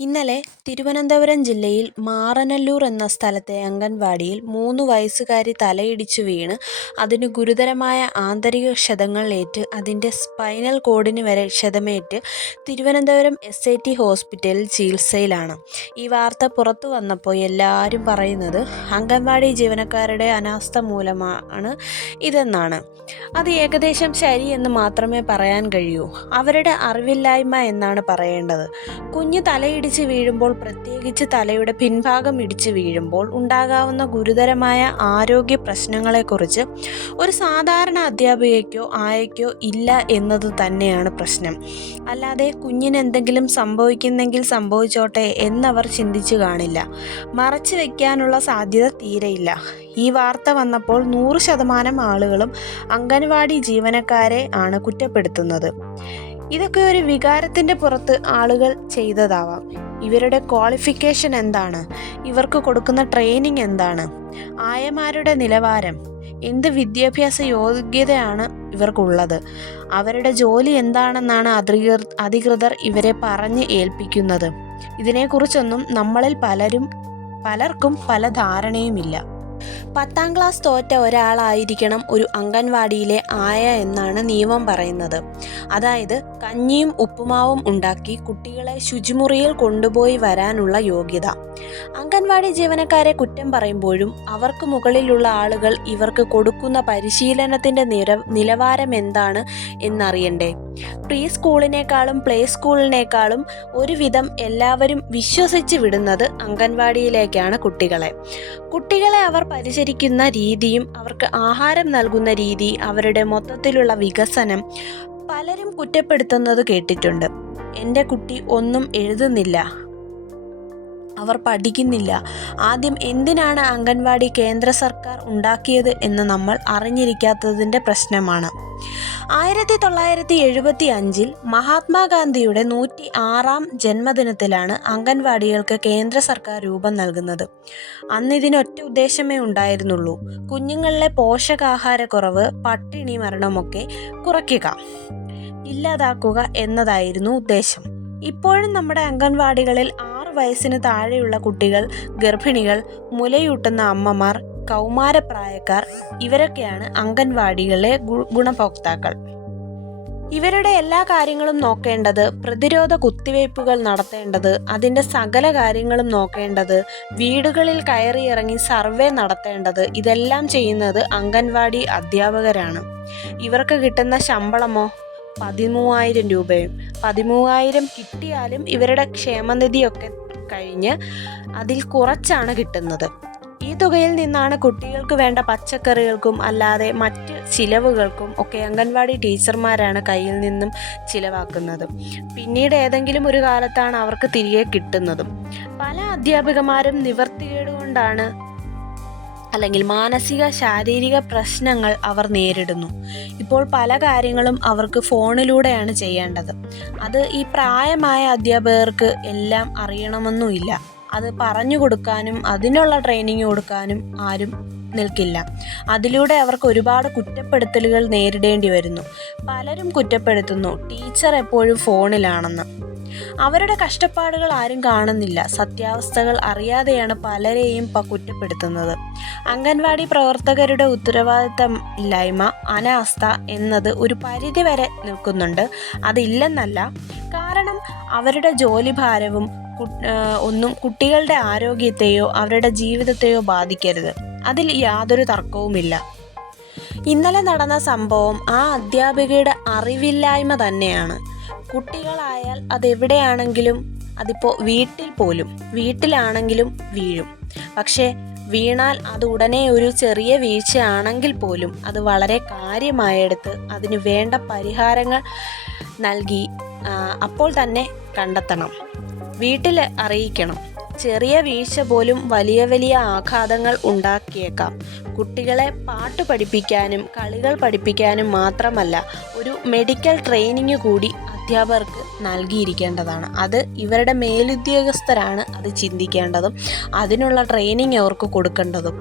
ഇന്നലെ തിരുവനന്തപുരം ജില്ലയിൽ മാറനല്ലൂർ എന്ന സ്ഥലത്തെ അംഗൻവാടിയിൽ മൂന്ന് വയസ്സുകാരി തലയിടിച്ചു വീണ്. അതിന് ഗുരുതരമായ ആന്തരിക ക്ഷതങ്ങൾ ഏറ്റ് അതിന്റെ സ്പൈനൽ കോഡിന് വരെ ക്ഷതമേറ്റ് തിരുവനന്തപുരം എസ് ഐ ടി ഹോസ്പിറ്റലിൽ ചികിത്സയിലാണ്. ഈ വാർത്ത പുറത്തു വന്നപ്പോൾ എല്ലാവരും പറയുന്നത് അംഗൻവാടി ജീവനക്കാരുടെ അനാസ്ഥ മൂലമാണ് ഇതെന്നാണ്. അത് ഏകദേശം ശരിയെന്ന് മാത്രമേ പറയാൻ കഴിയൂ. അവരുടെ അറിവില്ലായ്മ എന്നാണ് പറയേണ്ടത്. കുഞ്ഞ് തലയിടിച്ച് വീഴുമ്പോൾ പ്രത്യേകിച്ച് തലയുടെ പിൻഭാഗം ഇടിച്ച് വീഴുമ്പോൾ ഉണ്ടാകാവുന്ന ഗുരുതരമായ ആരോഗ്യ പ്രശ്നങ്ങളെക്കുറിച്ച് ഒരു സാധാരണ അധ്യാപികയ്ക്കോ ആയയ്ക്കോ ഇല്ല എന്നത് തന്നെയാണ് പ്രശ്നം. അല്ലാതെ കുഞ്ഞിന് എന്തെങ്കിലും സംഭവിക്കുന്നെങ്കിൽ സംഭവിച്ചോട്ടെ എന്നവർ ചിന്തിച്ചു കാണില്ല. മറച്ചു വയ്ക്കാനുള്ള സാധ്യത തീരെയില്ല. ഈ വാർത്ത വന്നപ്പോൾ നൂറ് ശതമാനം ആളുകളും അംഗൻവാടി ജീവനക്കാരെ ആണ് കുറ്റപ്പെടുത്തുന്നത്. ഇതൊക്കെ ഒരു വികാരത്തിന്റെ പുറത്ത് ആളുകൾ ചെയ്തതാവാം. ഇവരുടെ ക്വാളിഫിക്കേഷൻ എന്താണ്? ഇവർക്ക് കൊടുക്കുന്ന ട്രെയിനിങ് എന്താണ്? ആയമാരുടെ നിലവാരം എന്ത് വിദ്യാഭ്യാസ യോഗ്യതയാണ് ഇവർക്കുള്ളത്? അവരുടെ ജോലി എന്താണെന്നാണ് അധികൃ അധികൃതർ ഇവരെ പറഞ്ഞ് ഏൽപ്പിക്കുന്നത്. ഇതിനെക്കുറിച്ചൊന്നും നമ്മളിൽ പലരും പലർക്കും പല ധാരണയുമില്ല. പത്താം ക്ലാസ് തോറ്റ ഒരാളായിരിക്കണം ഒരു അംഗൻവാടിയിലെ ആയ എന്നാണ് നിയമം പറയുന്നത്. അതായത് കഞ്ഞിയും ഉപ്പുമാവും ഉണ്ടാക്കി കുട്ടികളെ ശുചിമുറിയിൽ കൊണ്ടുപോയി വരാനുള്ള യോഗ്യത. അംഗൻവാടി ജീവനക്കാരെ കുറ്റം പറയുമ്പോഴും അവർക്ക് മുകളിലുള്ള ആളുകൾ ഇവർക്ക് കൊടുക്കുന്ന പരിശീലനത്തിന്റെ നിര നിലവാരം എന്താണ് എന്നറിയണ്ടേ? പ്രീ സ്കൂളിനേക്കാളും പ്ലേ സ്കൂളിനേക്കാളും ഒരുവിധം എല്ലാവരും വിശ്വസിച്ച് വിടുന്നത് അംഗൻവാടിയിലേക്കാണ് കുട്ടികളെ. കുട്ടികളെ അവർ പരിചരിക്കുന്ന രീതിയും അവർക്ക് ആഹാരം നൽകുന്ന രീതി അവരുടെ മൊത്തത്തിലുള്ള വികസനം പലരും കുറ്റപ്പെടുത്തുന്നത് കേട്ടിട്ടുണ്ട്. എന്റെ കുട്ടി ഒന്നും എഴുതുന്നില്ല. അവർ പഠിക്കുന്നില്ല. ആദ്യം എന്തിനാണ് അംഗൻവാടി കേന്ദ്ര സർക്കാർ ഉണ്ടാക്കിയത് എന്ന് നമ്മൾ അറിഞ്ഞിരിക്കാത്തതിന്റെ പ്രശ്നമാണ്. ആയിരത്തി തൊള്ളായിരത്തി എഴുപത്തി അഞ്ചിൽ മഹാത്മാഗാന്ധിയുടെ നൂറ്റി ആറാം ജന്മദിനത്തിലാണ് അംഗൻവാടികൾക്ക് കേന്ദ്ര സർക്കാർ രൂപം നൽകുന്നത്. അന്ന് ഇതിനൊറ്റ ഉദ്ദേശമേ ഉണ്ടായിരുന്നുള്ളൂ. കുഞ്ഞുങ്ങളിലെ പോഷകാഹാരക്കുറവ് പട്ടിണി മരണമൊക്കെ കുറയ്ക്കുക ഇല്ലാതാക്കുക എന്നതായിരുന്നു ഉദ്ദേശം. ഇപ്പോഴും നമ്മുടെ അംഗൻവാടികളിൽ വയസ്സിന് താഴെയുള്ള കുട്ടികൾ ഗർഭിണികൾ മുലയൂട്ടുന്ന അമ്മമാർ കൗമാരപ്രായക്കാർ ഇവരൊക്കെയാണ് അംഗൻവാടികളിലെ ഗുണഭോക്താക്കൾ. ഇവരുടെ എല്ലാ കാര്യങ്ങളും നോക്കേണ്ടത് പ്രതിരോധ കുത്തിവയ്പ്പുകൾ നടത്തേണ്ടത് അതിന്റെ സകല കാര്യങ്ങളും നോക്കേണ്ടത് വീടുകളിൽ കയറിയിറങ്ങി സർവേ നടത്തേണ്ടത് ഇതെല്ലാം ചെയ്യുന്നത് അംഗൻവാടി അധ്യാപകരാണ്. ഇവർക്ക് കിട്ടുന്ന ശമ്പളമോ? പതിമൂവായിരം രൂപയും. പതിമൂവായിരം കിട്ടിയാലും ഇവരുടെ ക്ഷേമനിധിയൊക്കെ കഴിഞ്ഞ് അതിൽ കുറച്ചാണ് കിട്ടുന്നത്. ഈ തുകയിൽ നിന്നാണ് കുട്ടികൾക്ക് വേണ്ട പച്ചക്കറികൾക്കും അല്ലാതെ മറ്റ് ചിലവുകൾക്കും ഒക്കെ അംഗൻവാടി ടീച്ചർമാരാണ് കയ്യിൽ നിന്നും ചിലവാക്കുന്നത്. പിന്നീട് ഏതെങ്കിലും ഒരു കാലത്താണ് അവർക്ക് തിരികെ കിട്ടുന്നതും. പല അധ്യാപികമാരും നിവർത്തികേട് കൊണ്ടാണ് അല്ലെങ്കിൽ മാനസിക ശാരീരിക പ്രശ്നങ്ങൾ അവർ നേരിടുന്നു. ഇപ്പോൾ പല കാര്യങ്ങളും അവർക്ക് ഫോണിലൂടെയാണ് ചെയ്യേണ്ടത്. അത് ഈ പ്രായമായ അധ്യാപകർക്ക് എല്ലാം അറിയണമെന്നുമില്ല. അത് പറഞ്ഞു കൊടുക്കാനും അതിനുള്ള ട്രെയിനിങ് കൊടുക്കാനും ആരും നിൽക്കില്ല. അതിലൂടെ അവർക്ക് ഒരുപാട് കുറ്റപ്പെടുത്തലുകൾ നേരിടേണ്ടി വരുന്നു. പലരും കുറ്റപ്പെടുത്തുന്നു. ടീച്ചർ എപ്പോഴും ഫോണിലാണെന്ന്. അവരുടെ കഷ്ടപ്പാടുകൾ ആരും കാണുന്നില്ല. സത്യാവസ്ഥകൾ അറിയാതെയാണ് പലരെയും കുറ്റപ്പെടുത്തുന്നത്. അംഗൻവാടി പ്രവർത്തകരുടെ ഉത്തരവാദിത്തം ഇല്ലായ്മ അനാസ്ഥ എന്നത് ഒരു പരിധിവരെ നിൽക്കുന്നുണ്ട്. അതില്ലെന്നല്ല. കാരണം അവരുടെ ജോലിഭാരവും ഭാരവും ഒന്നും കുട്ടികളുടെ ആരോഗ്യത്തെയോ അവരുടെ ജീവിതത്തെയോ ബാധിക്കരുത്. അതിൽ യാതൊരു തർക്കവുമില്ല. ഇന്നലെ നടന്ന സംഭവം ആ അധ്യാപികയുടെ അറിവില്ലായ്മ തന്നെയാണ്. കുട്ടികളായാൽ അതെവിടെയാണെങ്കിലും അതിപ്പോ വീട്ടിൽ പോലും വീട്ടിലാണെങ്കിലും വീഴും. പക്ഷേ വീണാൽ അത് ഉടനെ ഒരു ചെറിയ വീഴ്ചയാണെങ്കിൽ പോലും അത് വളരെ കാര്യമായെടുത്ത് അതിന് വേണ്ട പരിഹാരങ്ങൾ നൽകി അപ്പോൾ തന്നെ കണ്ടെത്തണം. വീട്ടിൽ അറിയിക്കണം. ചെറിയ വീഴ്ച പോലും വലിയ വലിയ ആഘാതങ്ങൾ ഉണ്ടാക്കിയേക്കാം. കുട്ടികളെ പാട്ട് പഠിപ്പിക്കാനും കളികൾ പഠിപ്പിക്കാനും മാത്രമല്ല ഒരു മെഡിക്കൽ ട്രെയിനിങ് കൂടി അധ്യാപകർക്ക് നൽകിയിരിക്കേണ്ടതാണ്. അത് ഇവരുടെ മേലുദ്യോഗസ്ഥരാണ് അത് ചിന്തിക്കേണ്ടതും അതിനുള്ള ട്രെയിനിങ് അവർക്ക് കൊടുക്കേണ്ടതും.